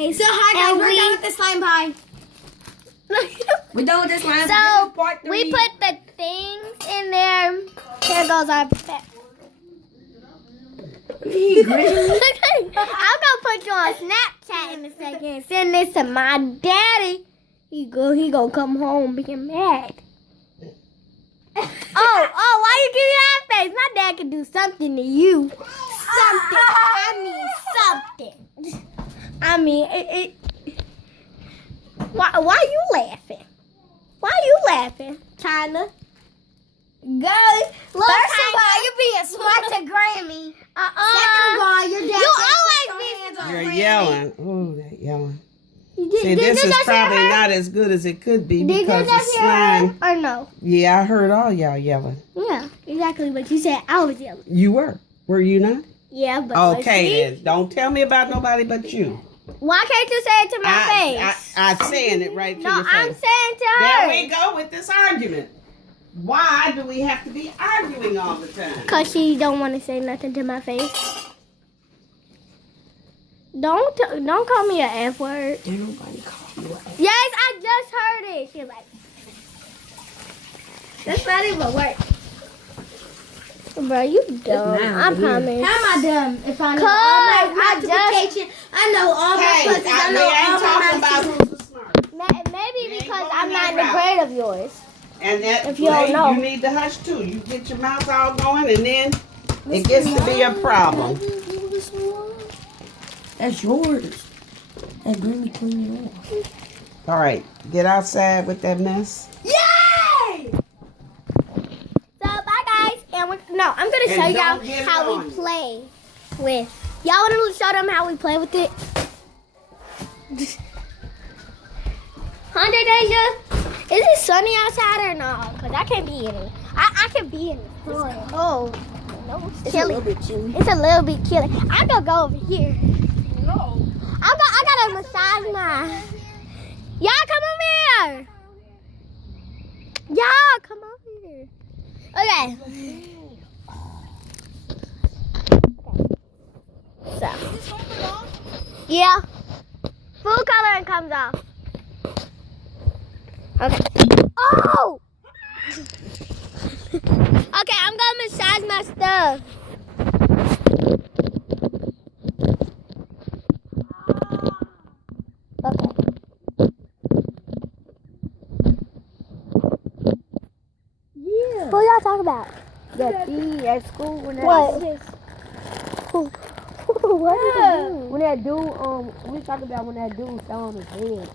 guys. So hi guys, And we're done with the slime pie. We're done with this slime pie. So Part three. we put the things in there. Here goes our pet. I'm gonna put you on Snapchat in a second. Send this to my daddy. He gonna come home being mad. Oh, why you give me that face? My dad can do something to you. Something. I mean, it. Why you laughing? Why you laughing, China? Girl, first of all, you're being smart to Grammy. Second of all, your dad. You always be. You're yelling. Ooh, that yelling. Did See, you this is just hear probably her? not as good as it could be Did you because the just hear her slime. or no? Yeah, I heard all y'all yelling. Yeah, exactly what you said. I was yelling. You were. Were you not? Yeah, but Okay, then. Don't tell me about nobody but you. Why can't you say it to my face? I'm saying it right to No, your face. I'm saying to her. There we go with this argument. Why do we have to be arguing all the time? Cause she don't want to say nothing to my face. Don't call me an F word. Did nobody call you? Yes, I just heard it. She's like, that's not even work. Bro, you dumb. I promise. How am I dumb? If I know Cause all my I multiplication, I know all my pluses, I know all my who's the smart. Maybe You ain't because going I'm not in that the route. grade of yours. And that If you don't know. you need to hush too. You get your mouth all going and then it gets to be a problem. That's yours. That Grammy clean it off. All right, get outside with that mess. Yay! So bye guys, and I'm gonna And show don't y'all get it how on we you. play with. Y'all want to show them how we play with it? Hunter Deja, is it sunny outside or no? Cause I can't be in it. I can be in it. Oh, no, it's chilly. A little bit chilly. It's a little bit chilly. I'm gonna go over here. No. I gotta massage my. Y'all come over here. Y'all come over here. Okay. So. Yeah. Full coloring comes off. Okay. Oh. Okay, I'm gonna massage my stuff. Okay. Yeah. Who y'all talk about? That D at school when that What? What did they do? When that dude, we talked about when that dude fell on his head.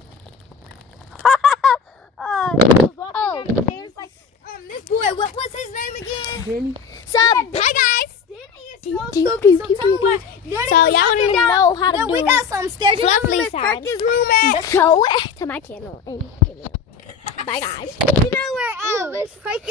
This boy, what was his name again? Denny. So, hey guys. So So y'all don't even know how to do we got some stairs. You fluffy know Miss sign. Perkins' room at? Show it to my channel and give me. Bye guys. You know where Miss Perkins'